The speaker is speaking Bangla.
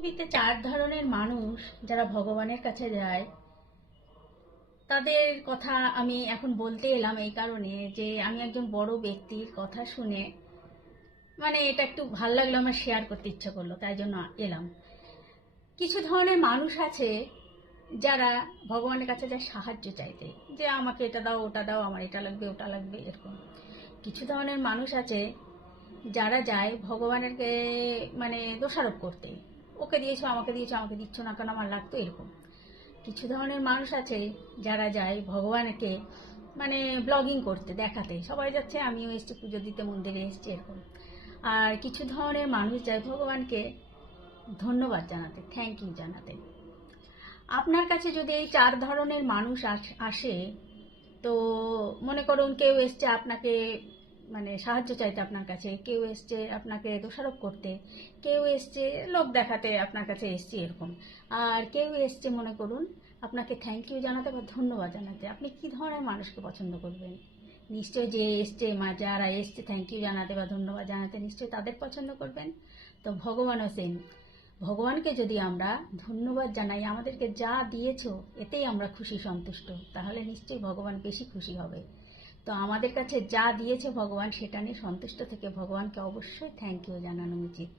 পৃথিবীতে চার ধরনের মানুষ যারা ভগবানের কাছে যায়। তাদের কথা আমি এখন বলতে এলাম এই কারণে যে আমি একজন বড় ব্যক্তির কথা শুনে মানে এটা একটু ভালো লাগল, আমার শেয়ার করতে ইচ্ছা করল, তাই জন্য এলাম। কিছু ধরনের মানুষ আছে যারা ভগবানের কাছে যায় সাহায্য চাইতে, যে আমাকে এটা দাও, ওটা দাও, আমার এটা লাগবে, ওটা লাগবে, এরকম। কিছু ধরনের মানুষ আছে যারা যায় ভগবানেরকে মানে দোষারোপ করতে। ওকে দিয়েছ, আমাকে দিয়েছ, আমাকে দিচ্ছ না কেন? আমার লাগতো এরকম। কিছু ধরনের মানুষ আছে যারা যায় ভগবানকে মানে ব্লগিং করতে, দেখাতে। সবাই যাচ্ছে, আমিও এসছি, পুজো দিতে, মন্দিরে এসছি, এরকম। আর কিছু ধরনের মানুষ যায় ভগবানকে ধন্যবাদ জানাতে থ্যাংক ইউ জানাতে। আপনার কাছে যদি এই চার ধরনের মানুষ আস- তো মনে করুন কেউ এসছে আপনাকে মানে সাহায্য চাইতে আপনার কাছে, কেউ এসছে আপনাকে দোষারোপ করতে, কেউ এসছে লোক দেখাতে আপনার কাছে এসছে এরকম। আর কেউ এসছে, মনে করুন, আপনাকে থ্যাংক ইউ জানাতে বা ধন্যবাদ জানাতে আপনি কি ধরনের মানুষকে পছন্দ করবেন? নিশ্চয় যে এসছে, মা যারা এসছে থ্যাংক ইউ জানাতে বা ধন্যবাদ জানাতে নিশ্চয়ই তাদের পছন্দ করবেন? তো ভগবানও সেম ভগবানকে যদি আমরা ধন্যবাদ জানাই, আমাদেরকে যা দিয়েছ, এতেই আমরা খুশি, সন্তুষ্ট। তাহলে নিশ্চয়ই ভগবান বেশি খুশি হবে। তো আমাদের কাছে যা দিয়েছে ভগবান সেটা নিয়ে সন্তুষ্ট থেকে ভগবানকে অবশ্যই থ্যাংক ইউ জানানো উচিত।